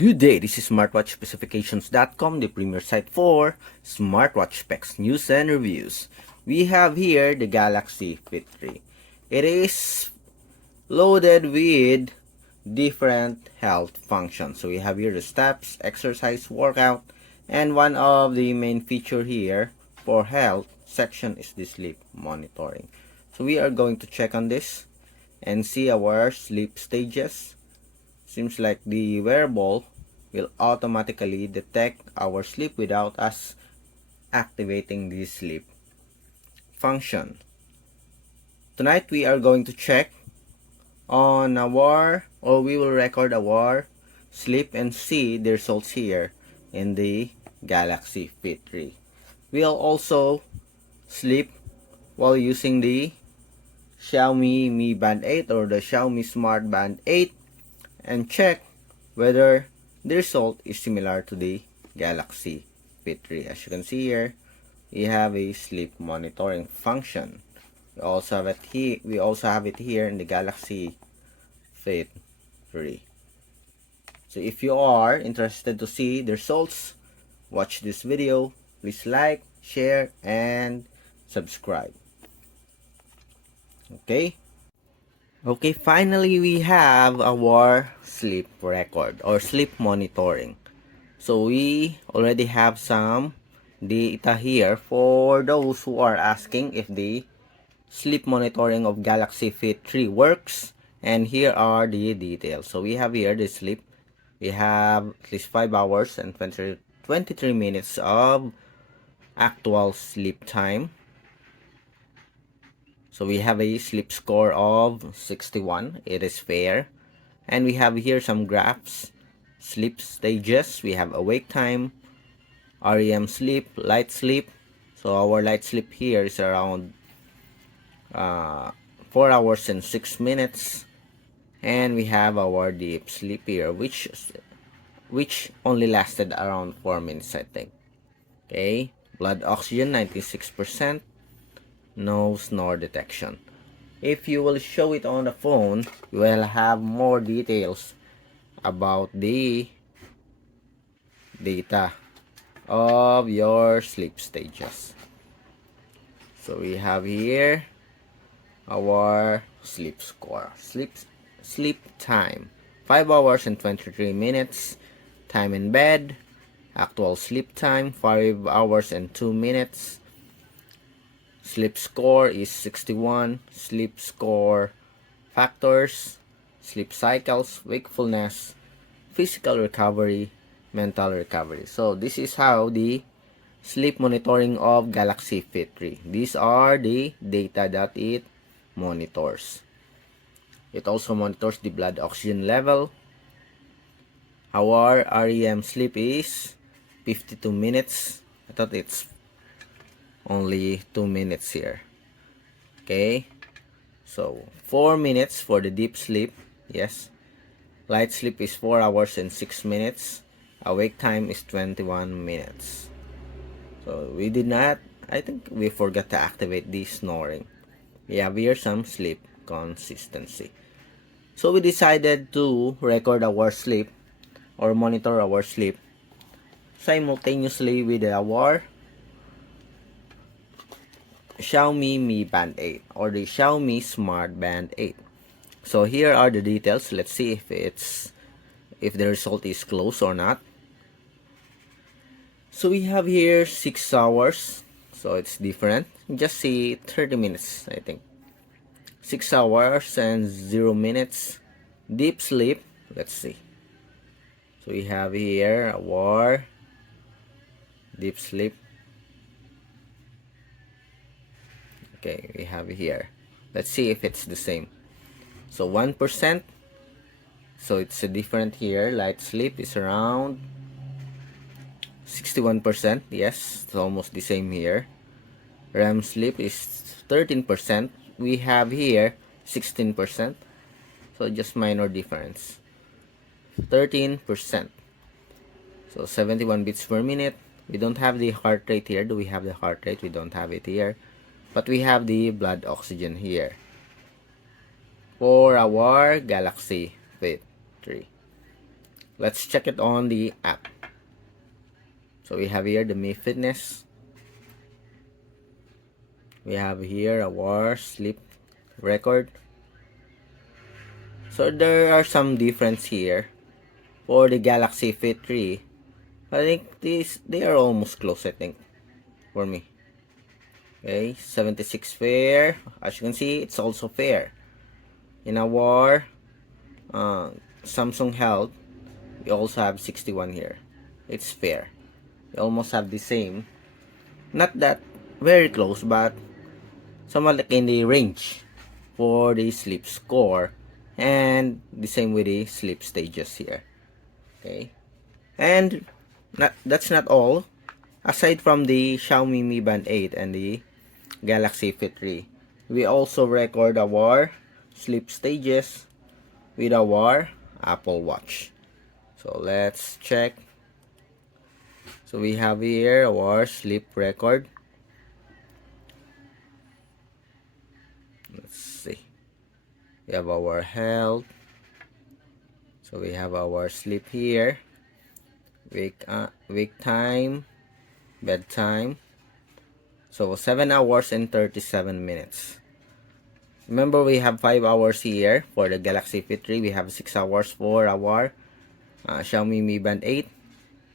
Good day, this is smartwatchspecifications.com, the premier site for smartwatch specs, news, and reviews. We have here the Galaxy Fit 3. It is loaded with different health functions. So we have here the steps, exercise, workout, and one of the main feature here for health section is the sleep monitoring. So we are going to check on this and see our sleep stages. Seems like the wearable will automatically detect our sleep without us activating the sleep function. Tonight we are going to check on we will record our sleep and see the results here in the Galaxy Fit 3. We'll also sleep while using the Xiaomi Mi Band 8 or the Xiaomi Smart Band 8 and check whether the result is similar to the Galaxy Fit 3. As you can see here, we have a sleep monitoring function. We also have it here in the Galaxy Fit 3. So if you are interested to see the results, watch this video. Please like, share, and subscribe. Okay, finally we have our sleep record or sleep monitoring. So we already have some data here for those who are asking if the sleep monitoring of Galaxy Fit 3 works. And here are the details. So we have here the sleep. We have at least 5 hours and 23 minutes of actual sleep time. So we have a sleep score of 61. It is fair. And we have here some graphs. Sleep stages. We have awake time, REM sleep, light sleep. So our light sleep here is around 4 hours and 6 minutes. And we have our deep sleep here, which only lasted around 4 minutes, I think. Okay. Blood oxygen 96%. No snore detection. If you will show it on the phone, you will have more details about the data of your sleep stages. So we have here our sleep score. Sleep time 5 hours and 23 minutes. Time in bed, actual sleep time 5 hours and 2 minutes. Sleep score is 61. Sleep score factors, sleep cycles, wakefulness, physical recovery, mental recovery. So this is how the sleep monitoring of Galaxy Fit 3. These are the data that it monitors. It also monitors the blood oxygen level. Our REM sleep is 52 minutes. I thought it's only 2 minutes here. Okay. So 4 minutes for the deep sleep. Yes. Light sleep is 4 hours and 6 minutes. Awake time is 21 minutes. So we did not, I think we forgot to activate the snoring. We have here some sleep consistency. So we decided to record our sleep or monitor our sleep simultaneously with our Xiaomi Mi Band 8 or the Xiaomi Smart Band 8. So here are the details. Let's see if the result is close or not. So we have here 6 hours. So it's different. Just see 30 minutes, I think. 6 hours and 0 minutes. Deep sleep. Let's see. So we have here our deep sleep. Okay, we have here. Let's see if it's the same. So 1%. So it's a different here. Light sleep is around 61%. Yes, it's almost the same here. REM sleep is 13%. We have here 16%. So just minor difference. 13%. So 71 beats per minute. We don't have the heart rate here. Do we have the heart rate? We don't have it here. But we have the blood oxygen here for our Galaxy Fit 3. Let's check it on the app. So we have here the Mi Fitness. We have here our sleep record. So there are some difference here for the Galaxy Fit 3. I think they are almost close, I think, for me. Okay, 76 fair. As you can see, it's also fair. In our Samsung Health, we also have 61 here. It's fair. We almost have the same. Not that very close, but somewhat like in the range for the sleep score. And the same with the sleep stages here. Okay. And that's not all. Aside from the Xiaomi Mi Band 8 and the Galaxy Fit 3, we also record our sleep stages with our Apple Watch. So let's check. So we have here our sleep record. Let's see. We have our health. So we have our sleep here. Wake time, bedtime. So 7 hours and 37 minutes. Remember, we have 5 hours here for the Galaxy Fit 3. We have 6 hours for our Xiaomi Mi Band 8.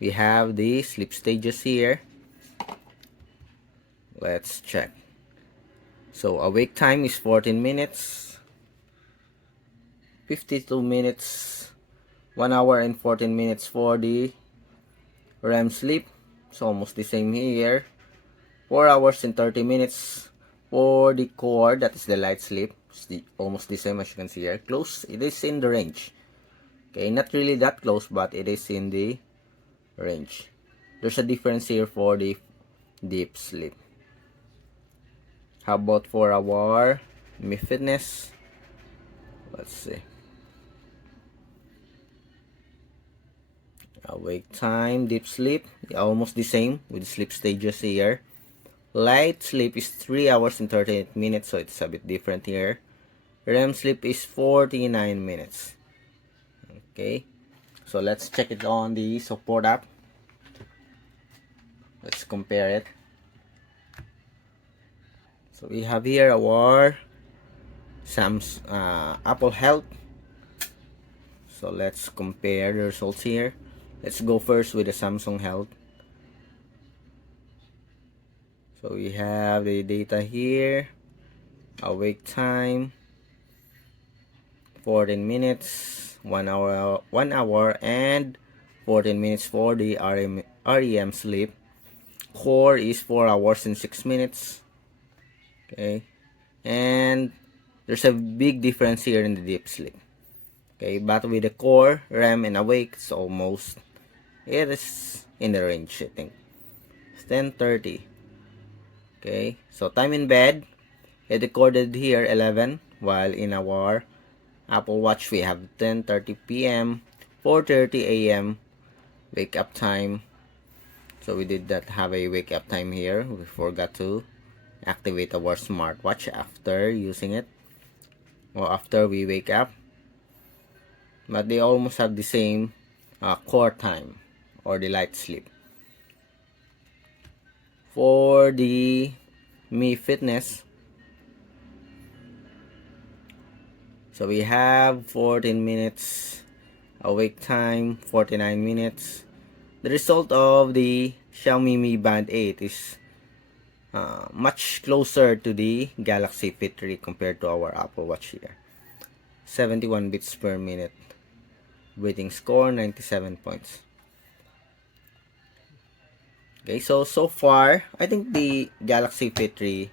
We have the sleep stages here. Let's check. So awake time is 14 minutes, 52 minutes, 1 hour and 14 minutes for the REM sleep. It's almost the same here. 4 hours and 30 minutes for the core, that is the light sleep. It's almost the same as you can see here. Close, it is in the range. Okay, not really that close, but it is in the range. There's a difference here for the deep sleep. How about for our Mi Fitness? Let's see. Awake time, deep sleep, almost the same with sleep stages here. Light sleep is 3 hours and 38 minutes, so it's a bit different here. REM sleep is 49 minutes. Okay, so let's check it on the support app. Let's compare it. So we have here our Apple Health. So let's compare the results here. Let's go first with the Samsung Health. So we have the data here. Awake time 14 minutes, 1 hour and 14 minutes for the REM sleep. Core is 4 hours and 6 minutes. Okay, and there's a big difference here in the deep sleep. Okay, but with the core, REM, and awake, it is in the range, I think. It's 10:30. Okay, so time in bed, it recorded here 11, while in our Apple Watch we have 10:30 p.m., 4:30 a.m. wake up time. So we did not have a wake up time here. We forgot to activate our smartwatch after using it, or after we wake up. But they almost have the same core time or the light sleep. For the Mi Fitness, so we have 14 minutes awake time, 49 minutes. The result of the Xiaomi Mi Band 8 is much closer to the Galaxy Fit 3 compared to our Apple Watch here. 71 beats per minute. Breathing score 97 points. Okay, so far I think the Galaxy Fit 3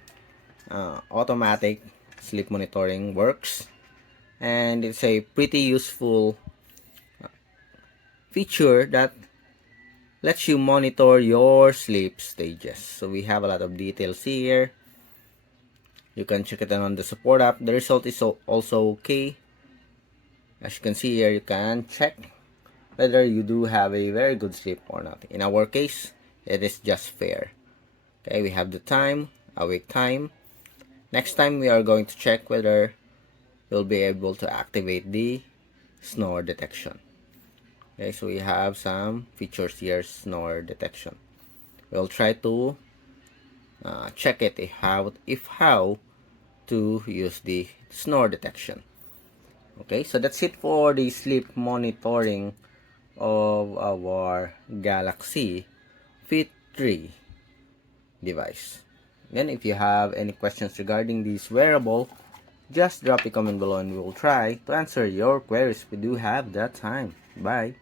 automatic sleep monitoring works, and it's a pretty useful feature that lets you monitor your sleep stages. So we have a lot of details here. You can check it out on the support app. The result is also okay. As you can see here, you can check whether you do have a very good sleep or not. In our case, it is just fair. Okay, we have the time, awake time. Next time we are going to check whether you'll be able to activate the snore detection. Okay, so we have some features here, snore detection. We'll try to check it if how to use the snore detection. Okay, so that's it for the sleep monitoring of our Galaxy Fit 3 device. Then if you have any questions regarding this wearable, just drop a comment below and we will try to answer your queries if we do have that time. Bye!